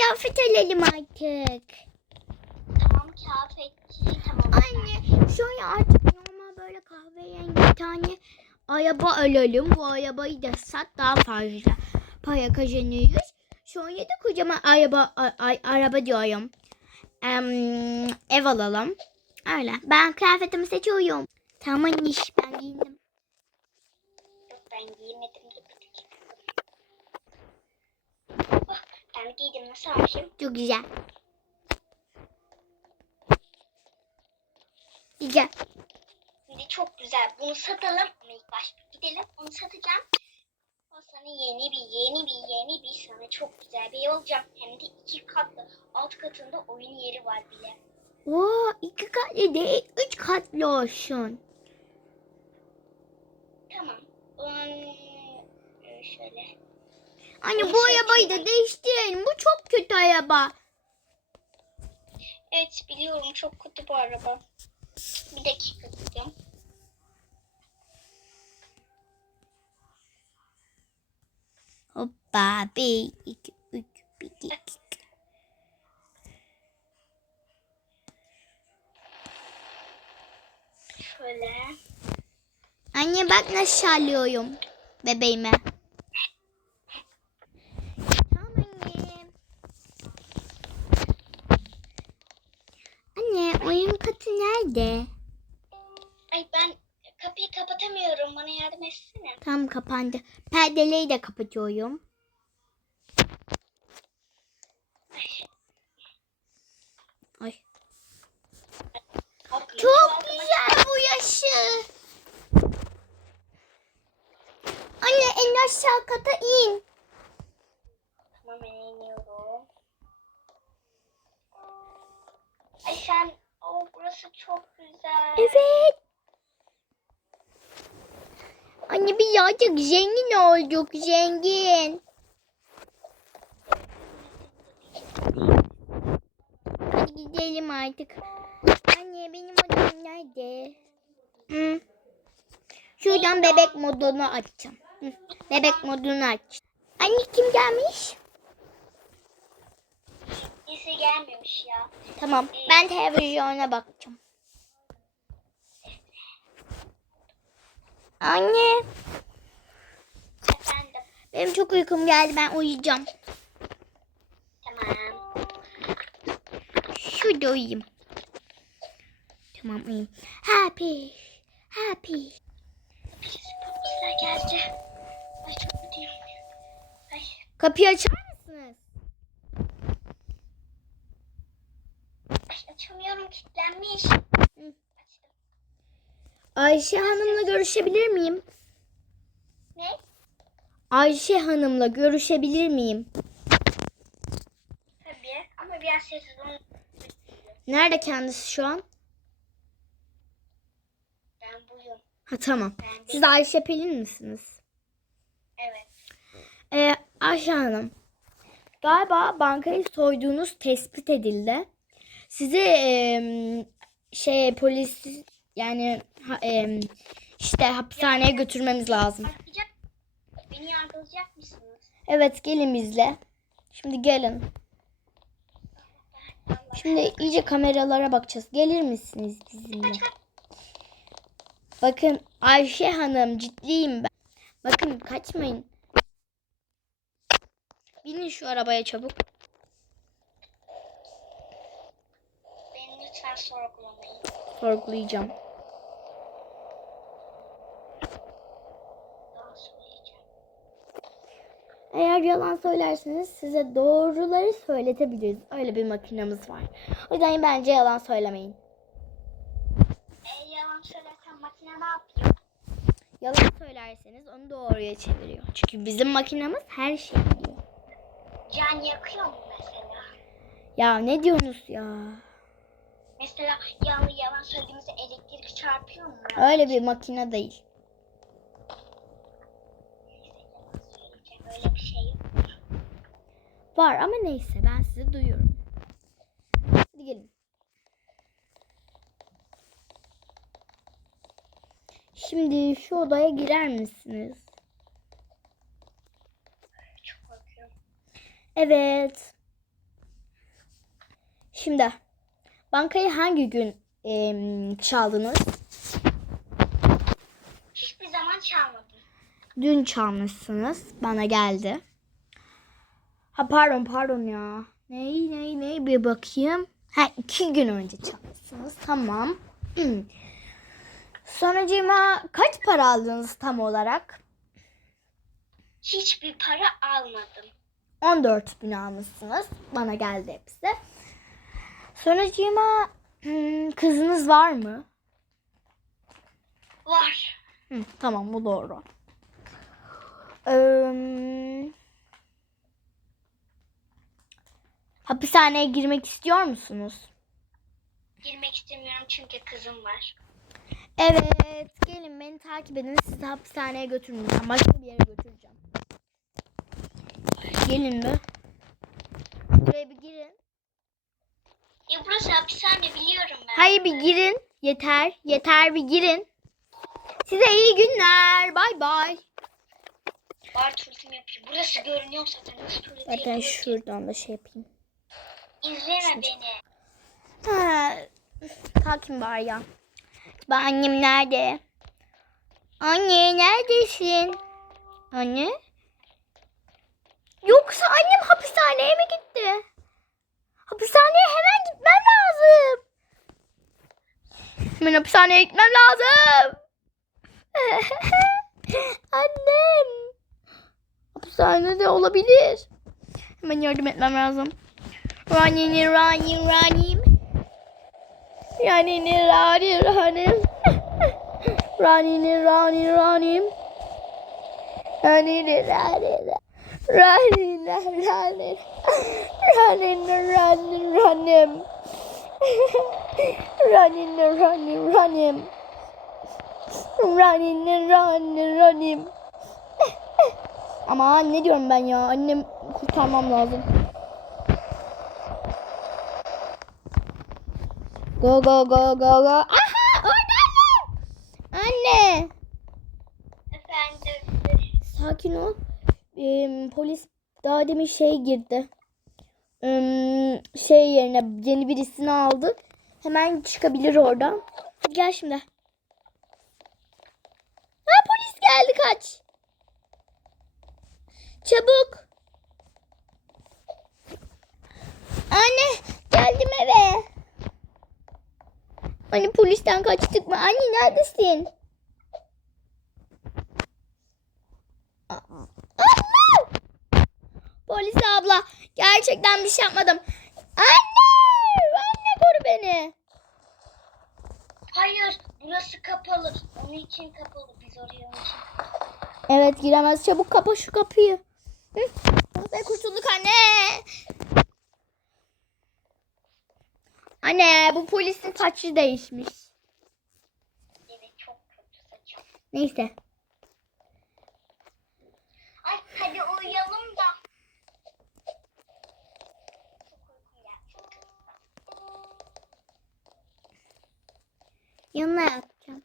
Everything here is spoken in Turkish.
kıyafet alalım artık. Tamam kıyafetçi tamam. Anne şöyle artık normal böyle kahverengi bir tane araba alalım. Bu arabayı da sat daha fazla para kazanırız. Sonra da kocaman araba a- a- araba diyorum. Em, ev alalım. Öyle. Ben kıyafetimi seçiyorum. Tamam iş ben giyindim. Yok ben giymedim. Dur bir dakika. Ben giydim nasıl yapayım? Çok güzel. Güzel. Şimdi çok güzel. Bunu satalım. Ama ilk baş bir gidelim. Onu satacağım. O sana yeni bir yeni bir yeni bir sana çok güzel bir ev olacağım. Hem de iki katlı. Alt katında oyun yeri var bile. Oo, iki katlı değil, üç katlı olsun. Tamam. E, şöyle. Anne bu Neyse, arabayı da değiştirelim. Bu çok kötü araba. Evet biliyorum çok kötü bu araba. Bir dakika kızım. Hoppa bir, iki, üç, bir, iki. Şöyle. Anne bak nasıl çalıyorum bebeğime. Tamam anne. Anne oyun katı nerede? Ay ben kapıyı kapatamıyorum. Bana yardım etsene. Tam kapandı. Perdeleri de kapatıyorum. Ay. Çok güzel bu yaşı. Anne en aşağı kata in. Tamam ben iniyorum. Ay sen o burası çok güzel. Evet. Anne bir birazcık zengin olduk zengin. Hadi gidelim artık. Anne benim odam nerede? Hı. Şuradan bebek modunu açacağım. Hı. Bebek modunu aç. Anne kim gelmiş? Birisi gelmemiş ya. Tamam ben televizyona bakacağım. Anne Efendim. benim çok uykum geldi ben uyuyacağım. Tamam. Şurada uyuyayım. Tamam uyuyayım. Happy. Happy. Polisler geldi. Kapıyı açar mısınız? Açamıyorum kilitlenmiş. Ayşe Hanım'la görüşebilir miyim? Ne? Ayşe Hanım'la görüşebilir miyim? Tabii ama biraz sessiz olun. Nerede kendisi şu an? Ben buyum. Ha tamam. Ben Siz Ayşe Pelin misiniz? Evet. Ee, Ayşe Hanım. Galiba bankayı soyduğunuz tespit edildi. Sizi em, şey polis yani ha- em, işte hapishaneye götürmemiz lazım. Beni yargılayacak mısınız? Evet gelin bizle. Şimdi gelin. Şimdi iyice kameralara bakacağız. Gelir misiniz bizimle? Bakın Ayşe Hanım ciddiyim ben. Bakın kaçmayın. Binin şu arabaya çabuk. Beni lütfen sorgulamayın. Sorgulayacağım. Eğer yalan söylerseniz size doğruları söyletebiliriz. Öyle bir makinemiz var. O yüzden bence yalan söylemeyin. Eğer yalan söylersem makine ne yapıyor? Yalan söylerseniz onu doğruya çeviriyor. Çünkü bizim makinemiz her şeyi biliyor. Can yakıyor mu mesela? Ya ne diyorsunuz ya? Mesela yalan yalan söylediğimizde elektrik çarpıyor mu? Öyle bir makine değil. Neyse, yalan söyleyeceğim. Öyle bir şey yok. Var ama neyse ben sizi duyuyorum. Hadi gelin. Şimdi şu odaya girer misiniz? Evet. Şimdi bankayı hangi gün em, çaldınız? Hiçbir zaman çalmadım. Dün çalmışsınız. Bana geldi. Ha pardon pardon ya. Ney ney ney bir bakayım. Ha iki gün önce çalmışsınız. Tamam. Sonucuma kaç para aldınız tam olarak? Hiçbir para almadım. 14 bin almışsınız. Bana geldi hepsi. Sonucuma hmm, kızınız var mı? Var. Hı, tamam bu doğru. Eee, hapishaneye girmek istiyor musunuz? Girmek istemiyorum çünkü kızım var. Evet. Gelin beni takip edin. Sizi hapishaneye götürmeyeceğim. Başka bir yere götüreceğim. Gelin bir. Buraya bir girin. Ya burası hapishane biliyorum ben. Hayır bir girin. Yeter. Yeter bir girin. Size iyi günler. Bay bay. Bar tuvaletim yapıyor. Burası görünüyor zaten. Üst tuvalete Zaten yapıyor. şuradan da şey yapayım. İzleme beni. Ha, sakin var ya. Ben annem nerede? Anne neredesin? Anne? Yoksa annem hapishaneye mi gitti? Hapishaneye hemen gitmem lazım. Hemen hapishaneye gitmem lazım. annem. Hapishanede olabilir. Hemen yardım etmem lazım. Running, running, running. Running, running, running. Running, running, running. Running, running. Running, running. Running, running, running. Running, running, running. Running, running, running. Aman ne diyorum ben ya? Annem kurtarmam lazım. Go go go go go. Aha orada anne. Anne. Efendim. Sakin ol. Ee, polis daha demin şey girdi. Ee, şey yerine yeni birisini aldı. Hemen çıkabilir oradan. Hadi gel şimdi. Ha polis geldi kaç. Çabuk. Anne geldim eve. Hani polisten kaçtık mı? Anne neredesin? Anne! Polis abla gerçekten bir şey yapmadım. Anne! Anne koru beni. Hayır. Burası kapalı. Onun için kapalı. Biz oraya onun için Evet giremez. Çabuk kapa şu kapıyı. Hı, Ve kurtulduk anne. Anne bu polisin saçı değişmiş. Evet çok kötü saçım. Neyse. Ay hadi uyuyalım da. Çok uykum geldi. Yanına yatacağım.